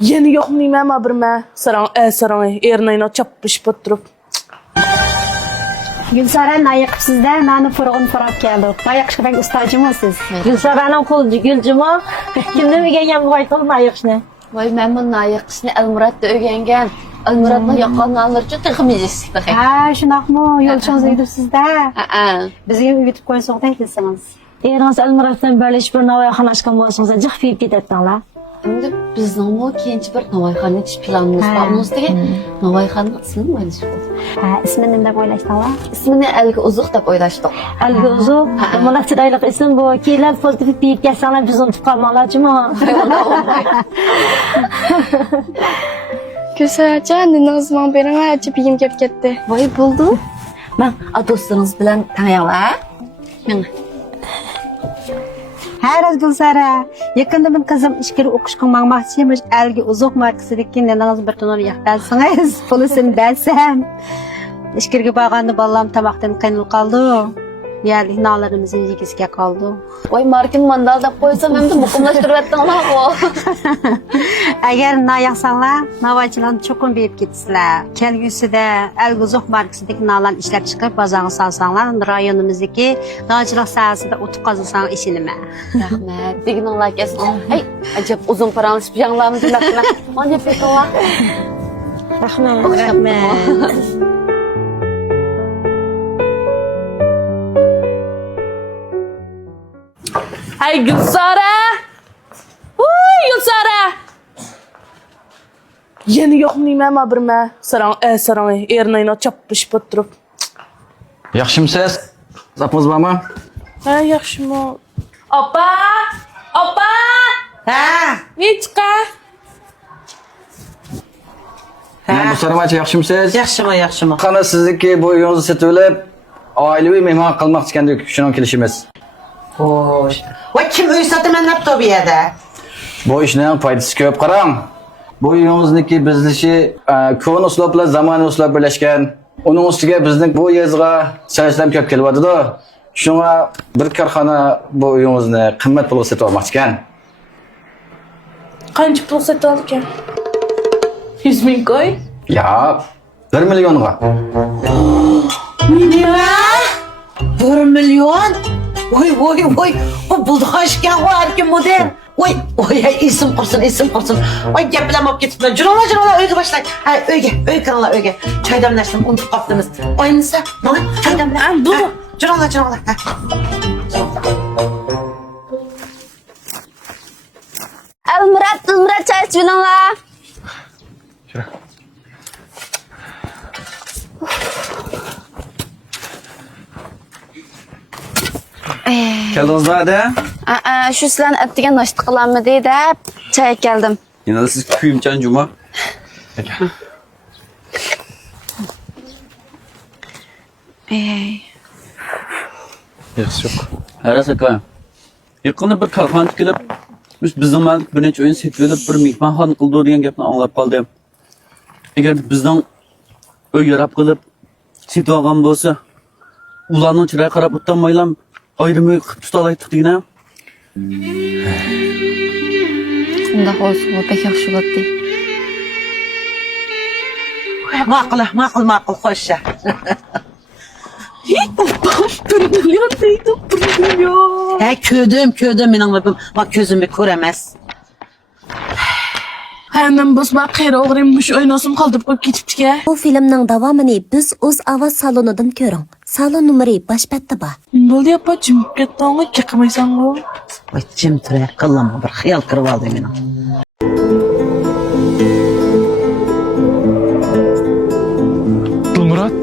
Yeni yok nime ma bir me sarang ernayna çapış patırıp. Gülsaren ayıp sizde nane fırığın fırıp geldi. Ayık şıkıdan ustacımı siz. Gülsaranın kolu gülcüma. Kimde mi gelgen bu ayıkılın ayıkışını? Vay men bunun ayıkışını Elmurat'ta öğrengen. Elmurat'la yakanlarca tıkımızı. Ha şunak mı? Yolçunuz uydur sizde. Bizge üyütüp koysun da gülseniz. Eğer Elmurat'tan böyle hiçbir navaya xanaşkan boğazınıza cık fiyip gidetten. Şimdi bizning bu kenchi bir Navoiyxon etish planimiz bor. Uni ustiga Navoiyxonni ismini o'ylashdik. İsmini nima deb o'ylashdinglar? Ismini Algi Uzuq deb o'ylashdik. Algi Uzuq. Mana chiroyli ism bu. Kelar pozitiv fiyip kelsalar biz unutib qolmoqlarchimi? Gülsaracha, ningizman bering ajib yeyim kelib ketdi. Voy bo'ldi. Men do'stlaringiz bilan taniyanglar. Ming. Her Gülsara. Yakında ben kızım işkiri okuşkun mağmahçıymış. Elgi uzuk markasideki neneniz bir tonur yaktansınız. Polisini dersem. İşkirge bağandı ballam tamaktan kaynıl kaldı. Yani nalarımızın yigizge kaldı. Voy markin mandal deb qo'ysam endi muqimlashtirib yotdinglar ku. Eğer na yaksanlar, navayçıların çokum beyip gitsizler. Kelgüsü de Elgi uzuk markasideki nalan işlep çıkıp bazanı salsanlar. Rayonumuzdaki navayçılık sahasında otuq kazılsan işini mi? Rahmat. Degininglar kelsin. Hey, ajab uzun paranglashib yanglamiz dinlaqma. Mana yapaylar. Rahmat. Rahmet. Hey Gülsara! Gülsara! Yeni yok nime ma bir me sarang ernayna çapış patırıp. Yaxshimisiz? Zapoz bormi? Ha yaxshimi. Opa! Opa! Ha, Nechqa? Men bu saramachi yaxshimisiz? yaxshimi. Qani sizniki bu uyingizni sotib olib, oilaviy mehmon qilmoqchi ekandik, shuni kelishimiz. Xo'sh. Va kim uy sotaman deb bu yerda? Bu ishning foydasi ko'p, qarang. Bu uyingizniki biznishi ko'n uslub bilan zamonaviy uslub birlashgan. Uning ustiga bizning bu yezga sarishlam ko'p kelyapti-da. Shunga bir korxona bu uyingizni qimmat pulga sotib olmoqchi ekan. Qancha pul sotib olgan? 100 ming koy? Ya, 1 millionga. Nima? 1 milyon? Voy. O buldoşken var ki model. Oy, isim kursun. Oy, gap bilan olib ketibman. Jurala, uyga boshlang. Ha, uyga kiringlar, uyga. Choy damlashdim, unutib qolibdimiz. Oynisa, mana choy damla. Dur. Jurala. Elmurat çay ichib olinglar. Keldingizmi da? Shu sizlarni ertaga noshta qilammi deydi, choy keldim. Yine de siz kuyumcan cuma. Yaxshi yo'q. Her saka. Yakında bir kalkan tikilip, bizden malik bir neçe oyun setvelip bir mehmanxona qildi degan gapni anglab qoldim. Agar bizdan uy yarab qilib setib olgan bo'lsa, ularning chiroyiga qarab o'tolmaylam, ayrim uy qilib tutalaydik degina. Unda bo'lsa, pek yaxshi bo'ldi. Ma'qul, xo'sh. 1 milyon deydi, 1 milyon. Ha, ko'rdim mening labim. Bak ko'zimni ko'ramas. Hemen bosma qeyri o'g'rimmish o'ynasim qoldirib qo'yib ketibdi-ku. Bu filmning davomini biz o'z ovoz salonidan ko'ring. Salon numeri boshpatda bor. Bo'ldi apa, jimib ketdingmi? Qilmaysan-ku. Voy, jim tura, qilma bir xiyol kirib oldi mening. Dilmurod.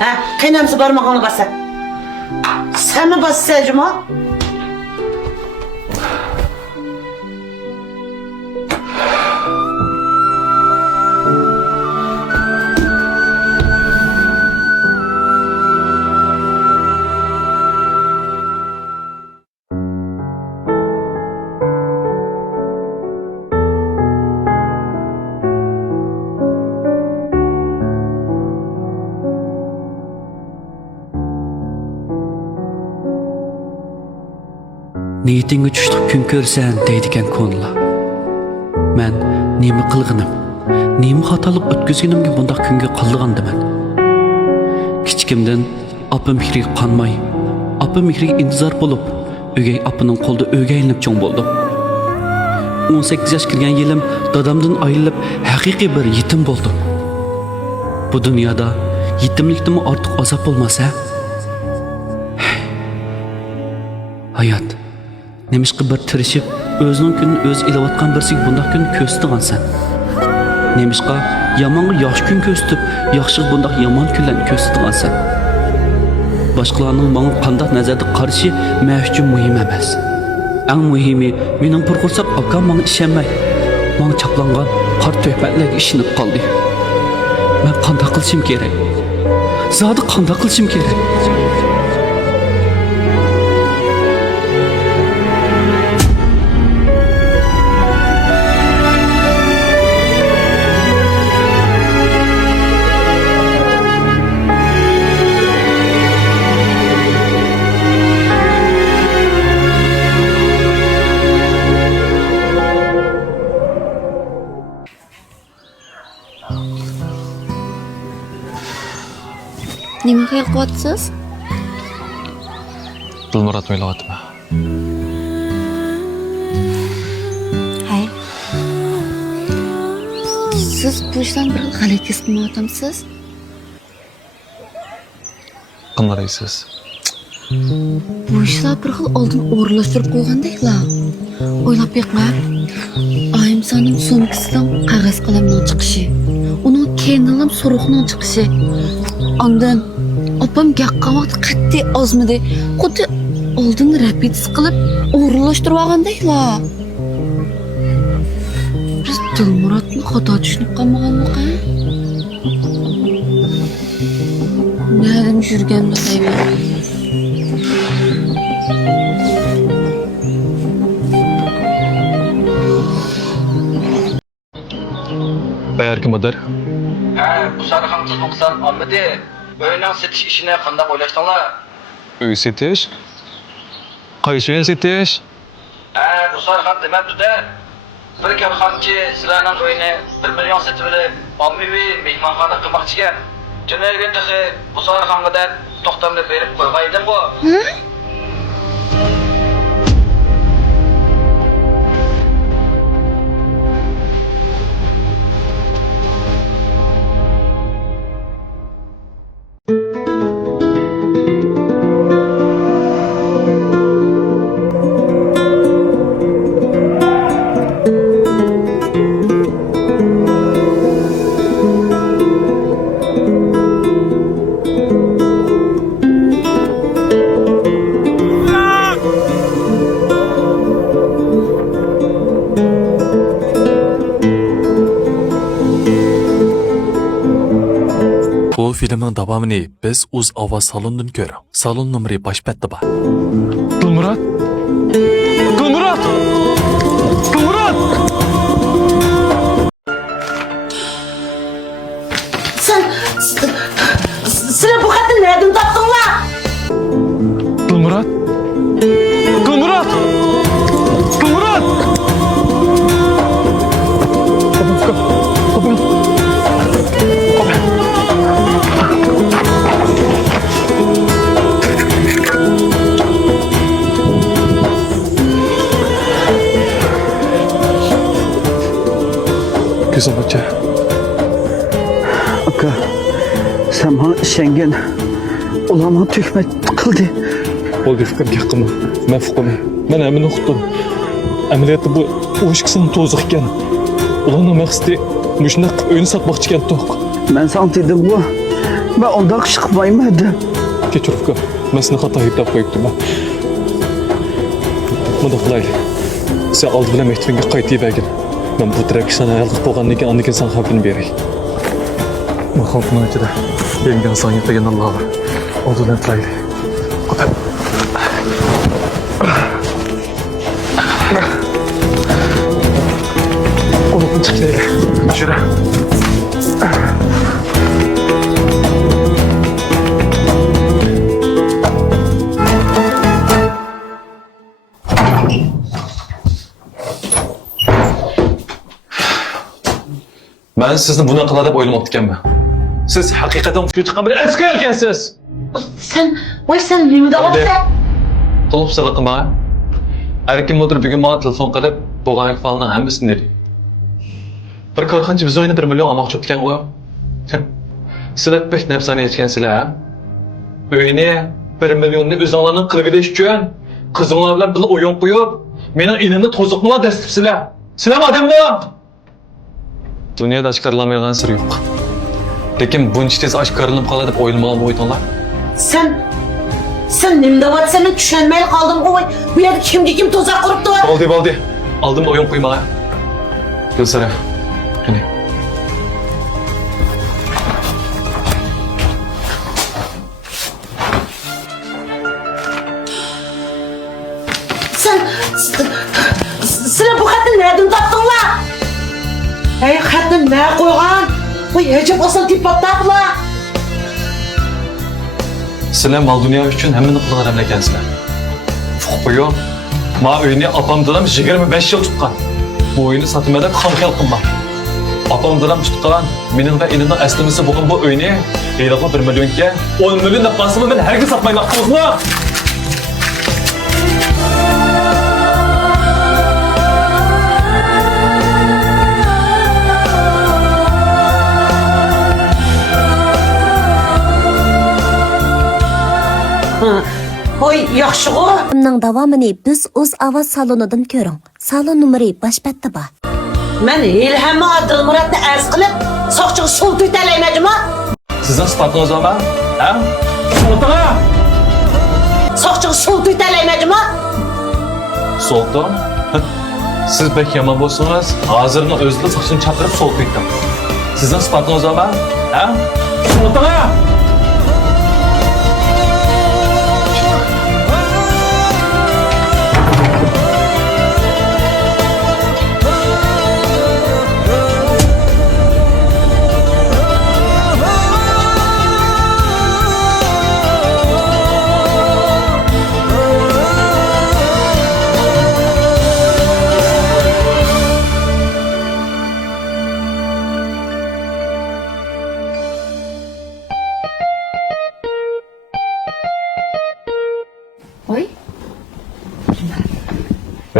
Ha, qiynamsa barmog'ini bosar. Sen mi bassan Cuma? niyetingga tushliq kun ko'rsan deydigan ko'nlar. Men nima qilganim, nima xatolik o'tkazganimga bundoq kunga qolgandiman. Kichikimdan opam fikriga qanmay, opam fikriga intizor bo'lib, o'gay opaning qo'lida o'gaylanib cho'ng bo'ldim. 18 yosh kirgan yilim dadamdan ayrilib haqiqiy bir yetim bo'ldim. Bu dunyoda yetimlikdan ortiq azob bo'lmasa, hayot nemishqa bir tirishib o'zining kunini o'zi ilayotgan birsiga bundoq kun ko'rsatgansan. Nemishqa yomonga yaxshi kun ko'rsatib, yaxshiga bundoq yomon kunlarni ko'rsatgansan. Boshqalarning menga qanday nazarda qarashi men uchun muhim emas. Eng muhimi mening purqursoq akam menga ishonmay, menga chaplangan qor to'patlarga ishonib qoldi. Men qanday qilishim kerak? Zodi qanday qilishim kerak? Nima xayol qilyapsiz? Dilmurod o'ylayapman. Hay. Siz bu ishdan bir g'alati his qilmayapmisiz? Qandaraysiz? Bu ishlar bir xil oldin o'rlashtirib qo'ygandeklar. O'ylab beqmab. Oyim sonim sumkasidan qog'oz qalamning chiqishi, uning kenilim suruqning chiqishi. Ondan opam gaqqa vaqt qat'iy ozmidi. Xuddi oldin rapidis qilib o'rlashtirib olgandeklar. Biz Dilmurodni xato tushunib qolmaganmiqa? Nima yurganini qayman. Bayarki müdür? Bu sarıxan qız oqsan olmadi. Uyning setish ishini qanday o'ylashdinglar? Uy setish? Qaysi uy setish? Bu sarıxan demabdi-da. Bir korxonchi sizlarning uyini 1 million setib olib, ommaviy mehmonxona qilmoqchi ekan. Tunagan taxi bu sarıxanga to'xtamni berib qo'ymaydim bu. Bu filmin davamını biz uz ovoz salondan ko'ring. Salon nomeri bosh betda bor. Dilmurod! Dilmurod! Dilmurod! Sizlar bu xatni nereden topdinglar? Dilmurod! Dilmurod! Dilmurod! Gözüm hoca. Aka, sen bana işengen ulama tökme kıldı. O bir fikir yakımı, mefkumu. Ben emin okudum. Ameliyatı bu uyuşkısının tozuk iken. Ulanın maksidi müşnak oyunu satmak iken tok. Ben sana dedim bu. Ben ondan çıkmayayım dedim. Geçir fikir. Ben seni hata hiplap koyuptum ben. Mıda kılaylı. Sen aldı bile mektubinge kayıtıyı belgin. Ben bu direk sana ayarlık boğanın iken andiken sana haberini bereyim. Ben halkının içinde yengen sana yetegen Allah'a. Olduğundan kılaylı. Oğlum çık ileri. Şuraya. Ben sizni bunaqa deb o'ylamoqchi ekanman. Siz haqiqatan shu chiqqan bir eski ekansiz. Sen, voy sen nima deyapsan? To'lib sadaqa bana. Erkin motor bugun bana telefon qilib, bo'lgan falan hammasini dedi. Bir korxonchi biz o'yini 1 million olmoqchi ekan u. Sizlar pek nafsani yetgansizlar, ha? O'yini 1 millionni o'zinglarning qilg'idish uchun qizinglar bilan bir o'yin qo'yib, mening inimni to'ziqnima dastipsizlar. Sizlar odamlar. Dunyoda oshkorlanmaydigan sir yo'q. Lekin buncha tez oshkorlanib qoladi deb o'ylamagan bo'ydinglar. Sen nima deyapsan? Men tushunmay qoldim. Voy, bu yerda kim tuzak quribdi? Bo'ldi. Aldım o'yin qo'yma. Gulsara. Qani. Sizlar bu xatni nereden topdinglar? Ey xatni ne qo'ygan? Voy, hecham oson tipotdaqlar. Sizlar mal dunyo uchun hammani qilgan odamlar ekansizlar. Qo'ying. Ma uyni opam dadam 25 yil tutgan. Bu uyni sotmada qanqal qilmam. Opam dadam tutgan, mening va elimning aslimisi bo'lgan bu uyni deydiga 1 millionga 10 million deb qolsa men hargiz sotmayman, qo'zma. Voy, yaxshi-ku. Bunun davamını biz o'z ovoz salonidan ko'ring. Salon numeri bosh betda bor. Men Ilham Adilmuratni arz qilib, soqchiga suv to'talaymanmi? Sizning sifatingiz nima? Ha? So'tara! Soqchiga suv to'talaymanmi? So'tda? Siz bek yomon bo'lsangiz, hozirning o'zida soqchini chaqirib so'l qo'ydim. Sizning sifatingiz nima? Ha? So'tara!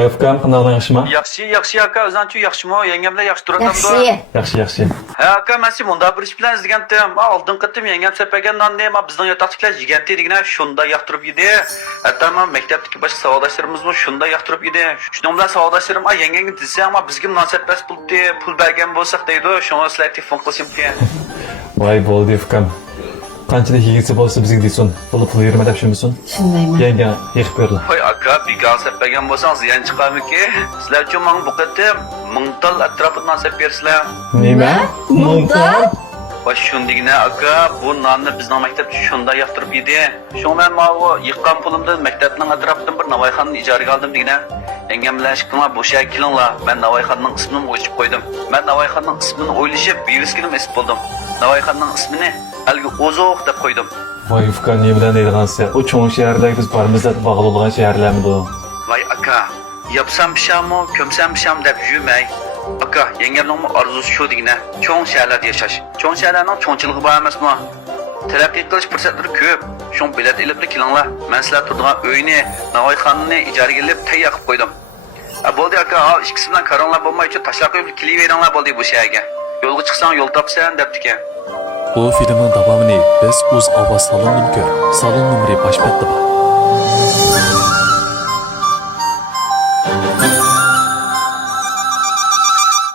Efkam, qanday yaxshimi? Yaxshi aka, o'zanchu yaxshimi? Yengam bilan yaxshi turatamdi. Yaxshi. Ha aka, men seni bunda bir ish bilan izlagandim. Oldin qittim yengam sepagan nonni, men bizning yotoqchilar yeganti degina shunda yoqtirib yedi. Hatto men maktabdagi boshqa savodoshlarimizmi shunda yoqtirib yedi. Shuning bilan savodoshlarim, "Yengangni desa, ama bizga munosabat bas bo'ldi, pul bergan bo'lsak" deydi. Shunga sizlarga telefon qilishim kerak. Voy bo'ldi Efkam. Qanchalik yigitsa bo'lsa bizga deysin. Pul berma deb shunmisin? Shundaymi? Yanga yig'ib berdi. Voy aka, bekor sepagan bo'lsangiz ziyon chiqarmiki? Sizlar uchun men bu qatim mingtal atrofidan sep bersizlar. Nima? Mingtal? Va shundigina aka, bu nonni bizning maktabda shunda yoqtirib yedi. Shunga men bu yiqqan pulimdan maktabning atrofidan bir navoiyxonni ijaraga oldim degina. Yengam bilan ishqilma bo'sha kelinglar. Men navoiyxonning ismini o'chib qo'ydim. Men navoiyxonning ismini o'ylashib, beviskim esib bo'ldim. Navoiyxonning ismini Algi Ozoq deb qo'ydim. Voy Efkam, ne bilan deydigansiz? O cho'ng shahardagi biz borimiz deb bog'langan shaharlarmi bu? Voy aka, yapsam pishami, ko'msam pisham deb yurmay. Aka, yengamning orzusi shu degina. Cho'ng shaharlarda yashash. Cho'ng shaharlarning cho'ngchiligi bor emasmi? Taraqqiy qilish fursatlari ko'p. Shung bilet ilib kelinglar. Men sizlar turadigan uyni, Navoiyxonni ijaraga olib tayyor qilib qo'ydim. Bo'ldi aka, ikkisi bilan qaronlar bo'lmay uchun tashlab qo'yib kelaveringlar bo'ldi bu shaharga. Yo'lga chiqsang yo'l topsan debdi-ki. Bu filmning davomini biz o'z ovoz salonidan ko'ring. Salon numeri bosh betda bor.